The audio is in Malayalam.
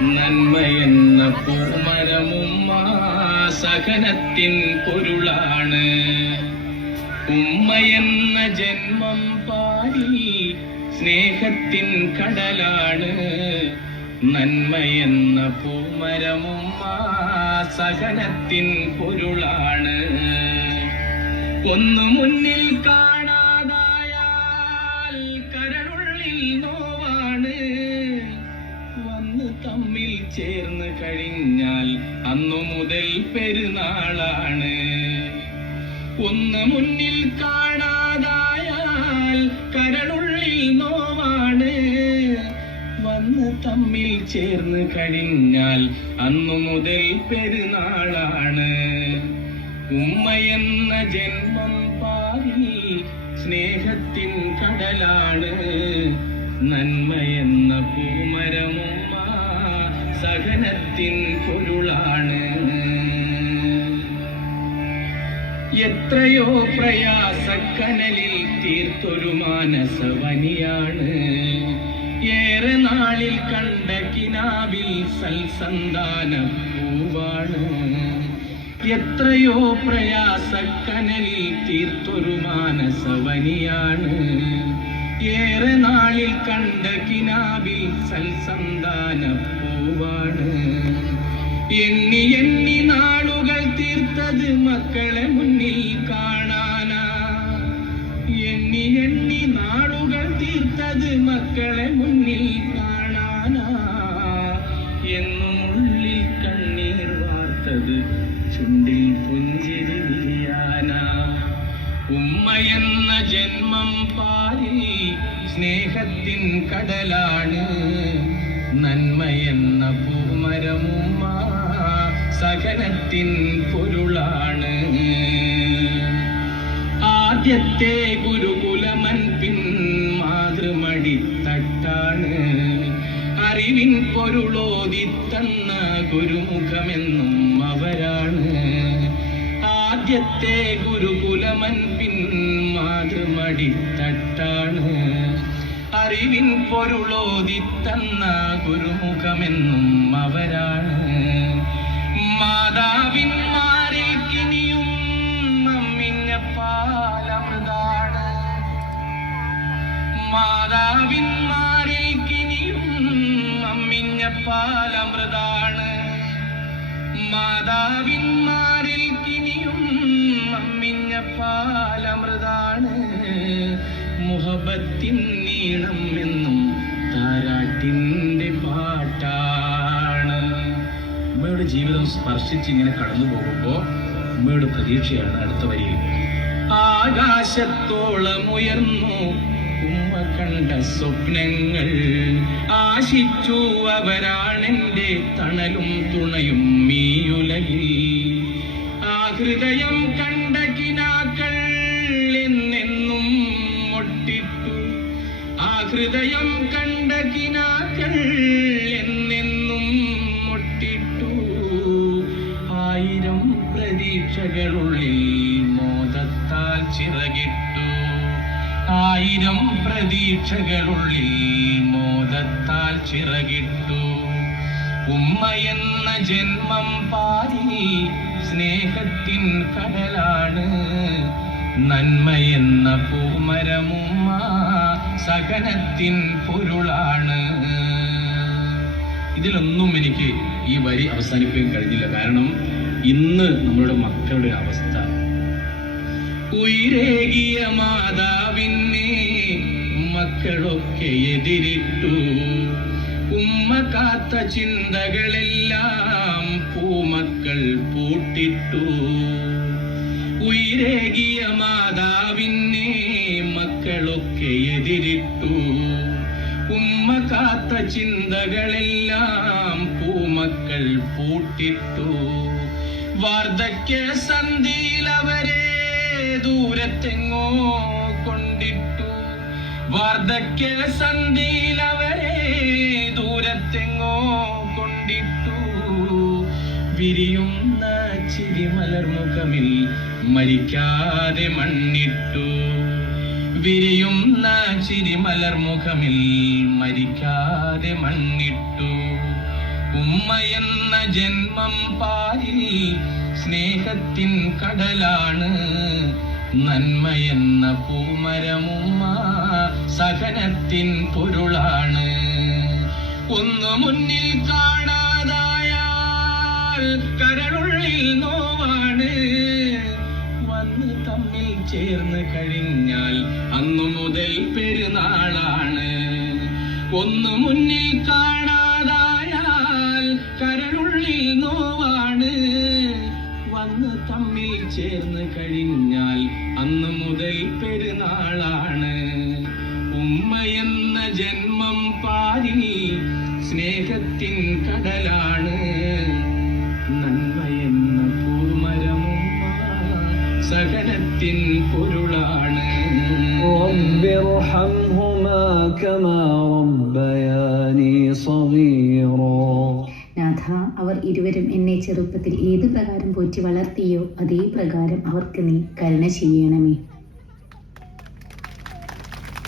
നന്മയെന്ന പൂമരമുമ്മ സഹനത്തിൻ പൊരുളാണ്. ഉമ്മയെന്ന ജന്മം പാടി സ്നേഹത്തിൻ കടലാണ്. നന്മയെന്ന പൂമരമുമ്മ സഹനത്തിൻ പൊരുളാണ്. ഒന്നു മുന്നിൽ കാണാതായാൽ കരളുള്ളിൽ നോവാണ്. തമ്മിൽ ചേർന്ന് കഴിഞ്ഞാൽ അന്നു മുതൽ പെരുന്നാളാണ്. ഒന്ന് മുന്നിൽ കാണാതായാൽ കരളുള്ളിൽ നോവാണ്. വന്ന് തമ്മിൽ ചേർന്ന് കഴിഞ്ഞാൽ അന്നു മുതൽ പെരുന്നാളാണ്. ഉമ്മയെന്ന ജന്മം പാരി സ്നേഹത്തിൻ കടലാണ്. സഹനത്തിൻ പൊരുളാണ്. എത്രയോ പ്രയാസക്കനലിൽ തീർത്തൊരു മാനസവനിയാണ്. ഏറെ നാളിൽ കണ്ട കിനാവിൽ സൽസന്താന പൂവാണ്. എത്രയോ പ്രയാസക്കനലിൽ തീർത്തൊരു മാനസവനിയാണ്. ഏറെ നാളിൽ കണ്ട കിനാവിൽ സൽസന്താന പൂവാണ് എണ്ണി എണ്ണി നാളുകൾ തീർത്തത് മക്കളെ മുന്നിൽ കാണാനാ. എണ്ണി എണ്ണി നാളുകൾ തീർത്തത് മക്കളെ മുന്നിൽ കാണാനാ. എന്നും ഉള്ളിൽ കണ്ണീർ വാർത്തത് ചുണ്ടിൽ പുഞ്ചിരി വിരിയാനാ. ഉമ്മയെന്ന ജന്മം പാരി സ്നേഹത്തിൻ കടലാണ്. നന്മയെന്ന പൂമരമുമ്മ സഹനത്തിൻ പൊരുളാണ്. ആദ്യത്തെ ഗുരുകുലമൻ പിൻ മാതൃമടി തട്ടാണ്. അറിവിൻ പൊരുളോതി തന്ന ഗുരുമുഖമെന്നും അവരാണ്. ആദ്യത്തെ ഗുരുകുലമൻ പിൻ മാതൃമടിത്തട്ടാണ് അറിവിൻ പൊരുളോതി തന്ന ഗുരുമുഖമെന്നും അവരാണ്. മാതാവിന്മാരിൽ കിനിയും നമ്മിഞ്ഞ പാലമൃതാണ്. മാതാവിന്മാരിൽ കിനിയും നമ്മിഞ്ഞ പാലമൃതാണ്. മാതാവിന്മാരിൽ കിനിയും നമ്മിഞ്ഞ പാലമൃതാണ്. മുഹബത്തിൻ എന്നും താരാട്ടിന്റെ പാട്ടാണ്. ജീവിതം സ്പർശിച്ച് ഇങ്ങനെ കടന്നു പോകുമ്പോൾ ഉമ്മയുടെ പ്രതീക്ഷയാണ് അടുത്ത വരിയിൽ. ആകാശത്തോളം ഉയർന്നു ഉമ്മ കണ്ട സ്വപ്നങ്ങൾ ആശിച്ചു അവരാണെന്റെ തണലും തുണയും മീയുലകിൽ ആ ഹൃദയം ഹൃദയം കണ്ട കിനാക്കൾ എന്നെന്നും മുട്ടിട്ടു. ആയിരം പ്രതീക്ഷകളുള്ളിൽ മോദത്താൽ ചിറകിട്ടു. ആയിരം പ്രതീക്ഷകളുള്ളിൽ മോദത്താൽ ചിറകിട്ടു. ഉമ്മ എന്ന ജന്മം പാരി സ്നേഹത്തിൻ കടലാണ്. നന്മയെന്ന പൂമരമുമ്മ സകനത്തിൻ പൊരുളാണ്. ഇതിലൊന്നും എനിക്ക് ഈ വരി അവസാനിപ്പിക്കാൻ കഴിഞ്ഞില്ല. കാരണം ഇന്ന് നമ്മളുടെ മക്കളുടെ അവസ്ഥ. ഉയരേകിയ മാതാവിനെ മക്കളൊക്കെ എതിരിട്ടു. ഉമ്മ കാത്ത ചിന്തകളെല്ലാം പൂമക്കൾ പൂട്ടിട്ടു. ഉയരേകിയ മാതാവിനെ എതിരിട്ടു ഉമ്മ കാത്ത ചിന്തകളെല്ലാം പൂമക്കൾ പൂട്ടിട്ടു. വാർദ്ധക്യ സന്ധിയിൽ അവരെ ദൂരത്തെങ്ങോ കൊണ്ടിട്ടു. വാർദ്ധക്യ സന്ധിയിൽ അവരെ ദൂരത്തെങ്ങോ കൊണ്ടിട്ടു. വിരിയുന്ന ചിരിമലർമുഖമിൽ മരിക്കാതെ മണ്ണിട്ടു. വിരിയുന്ന ചിരിമലർമുഖമിൽ മരിക്കാതെ മണ്ണിട്ടു. എന്ന ജന്മം പാരിൽ സ്നേഹത്തിൻ കടലാണ്. നന്മയെന്ന പൂമരമുമ്മ സഹനത്തിൻ പൊരുളാണ്. ഒന്നു മുന്നിൽ കാണാതായാൽ കരളുള്ളിൽ നോവാണ്. വന്ന് തമ്മിൽ ചേർന്ന് കഴിഞ്ഞാൽ പെരുന്നാളാണ് ഒന്ന് മുന്നിൽ കാണാതായാൽ കരളുള്ളിൽ നോവാണ്. വന്ന് തമ്മിൽ ചേർന്ന് കഴിഞ്ഞാൽ അന്ന് മുതൽ പെരുന്നാളാണ്. ഉമ്മയെന്ന ജന്മം പാരി സ്നേഹത്തിൻ കടലാണ്. ارحمهما كما ربياني صغيرا നാഥ അവർ ഇരുവരും എന്നെ ചെറുപ്പത്തിൽ ഏത് പ്രകാരം പോറ്റി വളർത്തിയോ അതേ പ്രകാരം അവർക്ക് നീ കരുണ ചെയ്യണമേ